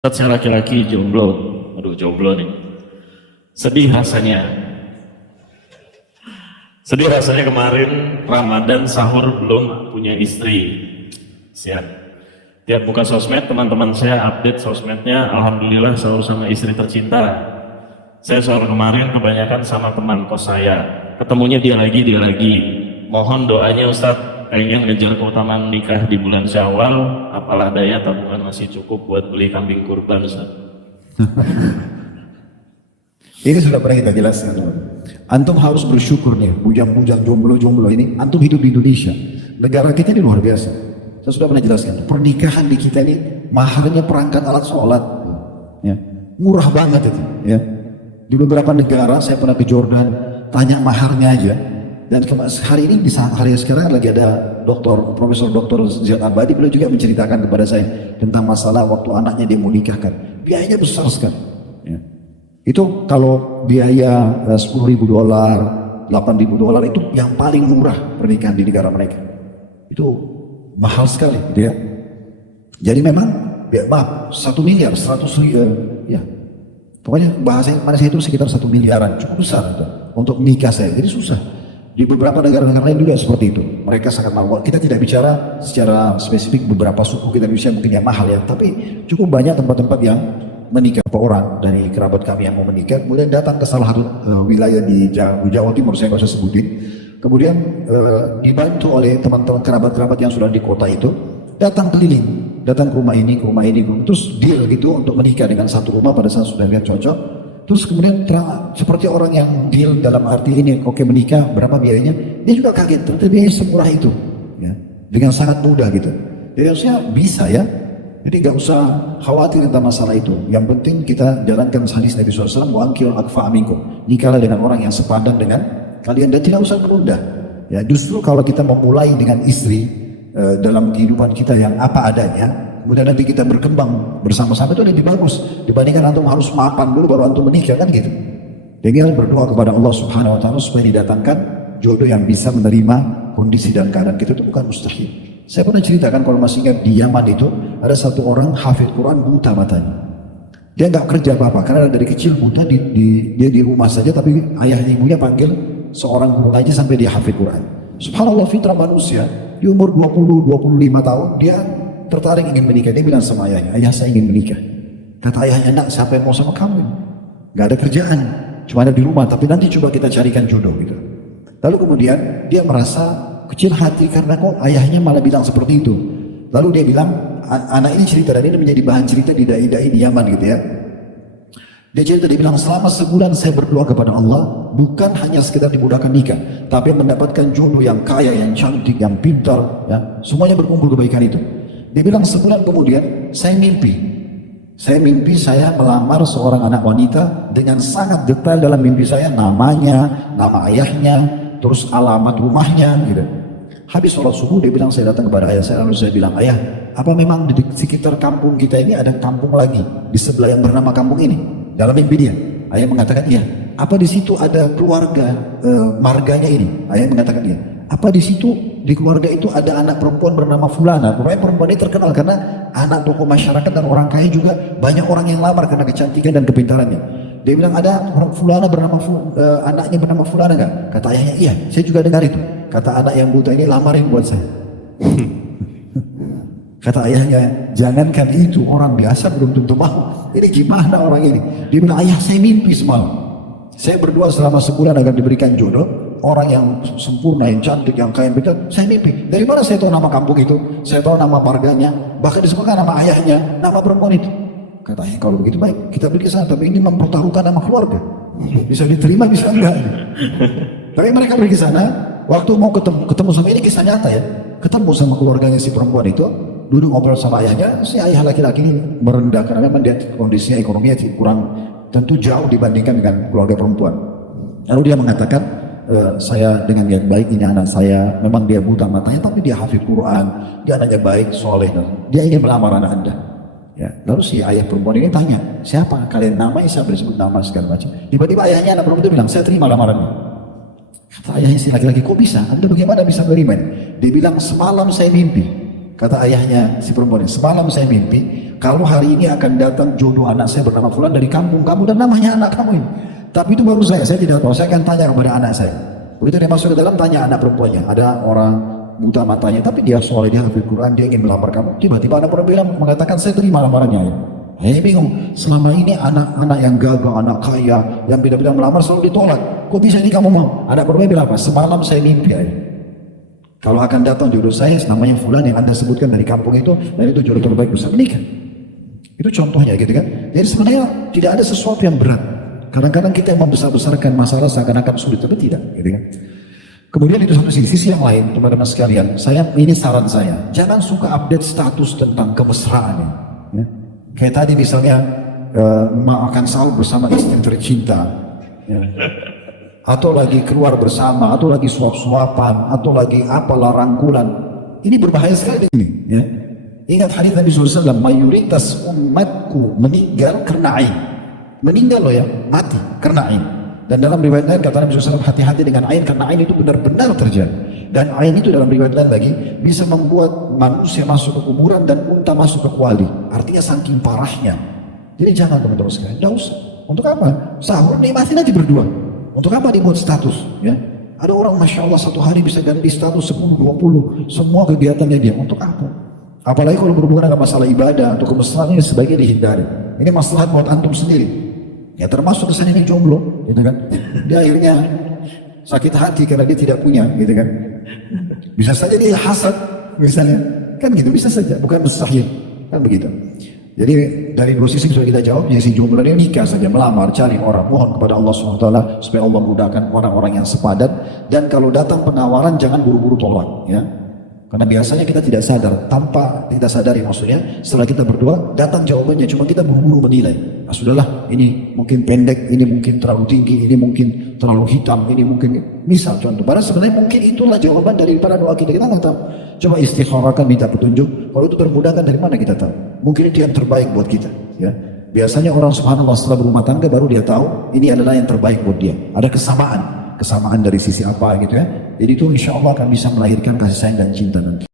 Saya laki-laki jomblo, aduh jomblo nih, sedih rasanya. Sedih rasanya kemarin Ramadan sahur belum punya istri. Siap. Tiap buka sosmed teman-teman saya update sosmednya, alhamdulillah sahur sama istri tercinta. Saya sahur kemarin kebanyakan sama teman kos saya. Ketemunya dia lagi. Mohon doanya Ustadz, pengen ngejar keutamaan nikah di bulan Syawal, apalah daya tabungan masih cukup buat beli kambing kurban Ustadz. Ini sudah pernah kita jelaskan. Antum harus bersyukur nih, bujang-bujang jomblo-jomblo ini, antum hidup di Indonesia. Negara kita ini luar biasa. Saya sudah pernah jelaskan, pernikahan di kita ini maharnya perangkat alat sholat. Ya. Murah banget itu. Ya. Di beberapa negara, saya pernah ke Jordan, tanya maharnya aja. Dan hari ini, di saat hari sekarang lagi ada Profesor Dr. Ziyad Abadi, beliau juga menceritakan kepada saya tentang masalah waktu anaknya dia mau nikahkan. Biayanya besar sekali. Ya. Itu kalau biaya $10.000, $8.000 itu yang paling murah pernikahan di negara mereka. Itu mahal sekali, gitu ya. Jadi memang, maaf, 1 miliar, 100 ya. Pokoknya bahasa Malaysia itu sekitar 1 miliaran, cukup besar itu untuk nikah saya. Jadi susah. Di beberapa negara-negara lain juga seperti itu. Mereka sangat mahal. Kita tidak bicara secara spesifik beberapa suku, kita bisa mungkin yang mahal ya. Tapi cukup banyak tempat-tempat yang menikah. Orang dari kerabat kami yang mau menikah, kemudian datang ke salah satu wilayah di Jawa Timur, saya nggak usah sebutin. Kemudian dibantu oleh teman-teman kerabat-kerabat yang sudah di kota itu, datang keliling, datang ke rumah ini, terus deal gitu untuk menikah dengan satu rumah pada saat sudah lihat cocok. Terus kemudian seperti orang yang deal dalam arti ini, oke menikah, berapa biayanya? Dia juga kaget, ternyata biayanya semurah itu, ya, dengan sangat mudah gitu. Jadi harusnya bisa ya. Jadi gak usah khawatir tentang masalah itu. Yang penting kita jalankan hadis Nabi SAW, wa'ankihul akfa minkum. Nikahlah dengan orang yang sepadan dengan kalian dan tidak usah menunda. Ya, justru kalau kita memulai dengan istri dalam kehidupan kita yang apa adanya, kemudian nanti kita berkembang bersama-sama, itu lebih bagus dibandingkan antum harus mapan dulu baru antum menikah, kan gitu. Jadi kita berdoa kepada Allah Subhanahu Wa Taala supaya didatangkan jodoh yang bisa menerima kondisi dan keadaan kita, itu bukan mustahil. Saya pernah ceritakan kalau masih ingat di Yaman itu ada satu orang hafid Quran buta matanya. Dia nggak kerja apa-apa karena dari kecil buta, dia di rumah saja, tapi ayah ibunya panggil seorang guru aja sampai dia hafid Quran. Subhanallah, fitrah manusia di umur 20-25 tahun dia tertarik ingin menikah. Dia bilang sama ayahnya, ayah saya ingin menikah. Kata ayahnya, nak siapa yang mau sama kamu? Nggak ada kerjaan, cuma ada di rumah, tapi nanti coba kita carikan jodoh gitu. Lalu kemudian dia merasa kecil hati karena kok ayahnya malah bilang seperti itu. Lalu dia bilang, anak ini cerita, dan ini menjadi bahan cerita di dai-dai di Yaman gitu ya. Dia cerita, dia bilang, selama sebulan saya berdoa kepada Allah, bukan hanya sekedar dimudahkan nikah, tapi mendapatkan jodoh yang kaya, yang cantik, yang pintar, ya, semuanya berkumpul kebaikan itu. Dia bilang sebulan kemudian saya mimpi saya melamar seorang anak wanita dengan sangat detail dalam mimpi saya, namanya, nama ayahnya, terus alamat rumahnya gitu. Habis sholat subuh dia bilang, saya datang kepada ayah saya, lalu saya bilang, ayah, apa memang di sekitar kampung kita ini ada kampung lagi di sebelah yang bernama kampung ini? Dalam mimpi dia, ayah mengatakan iya. Apa di situ ada keluarga marganya ini? Ayah mengatakan iya. Apa di situ di keluarga itu ada anak perempuan bernama Fulana? Pokoknya perempuan ini terkenal karena anak tokoh masyarakat dan orang kaya juga, banyak orang yang lamar karena kecantikan dan kepintarannya. Dia bilang, ada Fulana bernama anaknya bernama Fulana nggak? Kata ayahnya, iya, saya juga dengar itu. Kata anak yang buta ini, lamarin buat saya. Kata ayahnya, jangankan itu, orang biasa belum tentu mau. Ini gimana orang ini? Dia bilang, ayah saya mimpi semalam. Saya berdoa selama sebulan agar diberikan jodoh, orang yang sempurna, yang cantik, yang kaya, saya mimpi. Dari mana saya tahu nama kampung itu? Saya tahu nama marganya, bahkan disebutkan nama ayahnya, nama perempuan itu. Kata ayah, kalau begitu baik, kita pergi ke sana, tapi ini mempertaruhkan nama keluarga. Bisa diterima, bisa enggak. Tapi mereka pergi ke sana, waktu mau ketemu sama, ini kisah nyata ya, ketemu sama keluarganya si perempuan itu, duduk ngobrol sama ayahnya, si ayah laki-laki ini merendah karena memang dia kondisinya ekonominya kurang, tentu jauh dibandingkan dengan keluarga perempuan. Lalu dia mengatakan, saya dengan niat baik, ini anak saya, memang dia buta matanya tapi dia hafid Quran, dia anaknya baik, soleh, dia ingin melamar anak anda. Ya, lalu si ayah perempuan ini tanya, siapa kalian, namanya siapa, disebut nama segala macam. Tiba-tiba ayahnya anak perempuan itu bilang, saya terima lamarannya. Kata ayahnya si laki-laki, kok bisa? Anda bagaimana bisa menerima? Dia bilang, semalam saya mimpi. Kata ayahnya si perempuan ini, semalam saya mimpi kalau hari ini akan datang jodoh anak saya bernama Fulan dari kampung kamu dan namanya anak kamu ini. Tapi itu baru saya tidak tahu, saya akan tanya kepada anak saya. Begitu dia masuk ke dalam, tanya anak perempuannya, ada orang buta matanya, tapi dia soleh, dia hafal Quran, dia ingin melamar kamu. Tiba-tiba anak perempuan bilang, mengatakan saya terima lamarannya. Saya bingung, selama ini anak-anak yang gagah, anak kaya, yang beda-beda melamar selalu ditolak. Kok bisa ini kamu mau? Anak perempuan bilang apa? Semalam saya mimpi ya. Kalau akan datang jodoh saya, namanya Fulan yang Anda sebutkan dari kampung itu, dan itu jodoh terbaik bisa menikah. Itu contohnya gitu kan. Jadi sebenarnya tidak ada sesuatu yang berat. Kadang-kadang kita yang membesar-besarkan masalah seakan-akan sulit, tapi tidak gitu kan. Kemudian itu satu sisi yang lain, teman-teman sekalian, ini saran saya, jangan suka update status tentang kemesraan ya. Kayak tadi misalnya makan sahur bersama istri tercinta ya. Atau lagi keluar bersama, atau lagi suap-suapan, atau lagi apalah rangkulan. Ini berbahaya sekali ini ya. Ingat hadis Nabi SAW, mayoritas umatku meninggal karena ain. Meninggal loh ya, mati karena ain. Dan dalam riwayat lain kata Nabi SAW, hati-hati dengan ain karena ain itu benar-benar terjadi. Dan ain itu dalam riwayat lain lagi bisa membuat manusia masuk ke kuburan dan unta masuk ke kuali. Artinya saking parahnya. Jadi jangan teman-teman sekalian, tidak usah. Untuk apa? Sahur nikmatin aja berdua. Untuk apa dibuat status? Ya, ada orang masya Allah satu hari bisa ganti status 10-20 semua kegiatannya dia. Untuk apa? Apalagi kalau berhubungan dengan masalah ibadah atau kemesraan ini sebaiknya dihindari. Ini masalah buat antum sendiri. Ya termasuk kesan ini jomblo, gitu kan? Dia akhirnya sakit hati karena dia tidak punya, gitu kan? Bisa saja dia hasad, misalnya, kan gitu bisa saja, bukan mustahil, kan begitu. Jadi dari dua sisi sudah kita jawab, ya si jomblo dia nikah saja, melamar, cari orang, mohon kepada Allah SWT supaya Allah mudahkan orang-orang yang sepadan. Dan kalau datang penawaran jangan buru-buru tolak, ya. Karena biasanya kita tidak sadar, tanpa kita sadari maksudnya, setelah kita berdoa, datang jawabannya, cuma kita buru-buru menilai. Nah sudahlah, ini mungkin pendek, ini mungkin terlalu tinggi, ini mungkin terlalu hitam, ini mungkin, misal contoh. Padahal sebenarnya mungkin itulah jawaban daripada doa kita nggak tahu. Coba istikharahkan, minta petunjuk, kalau itu termudahkan dari mana kita tahu? Mungkin itu yang terbaik buat kita. Ya. Biasanya orang subhanallah setelah berumah tangga baru dia tahu, ini adalah yang terbaik buat dia. Ada kesamaan dari sisi apa gitu ya. Jadi itu insya Allah akan bisa melahirkan kasih sayang dan cinta nanti.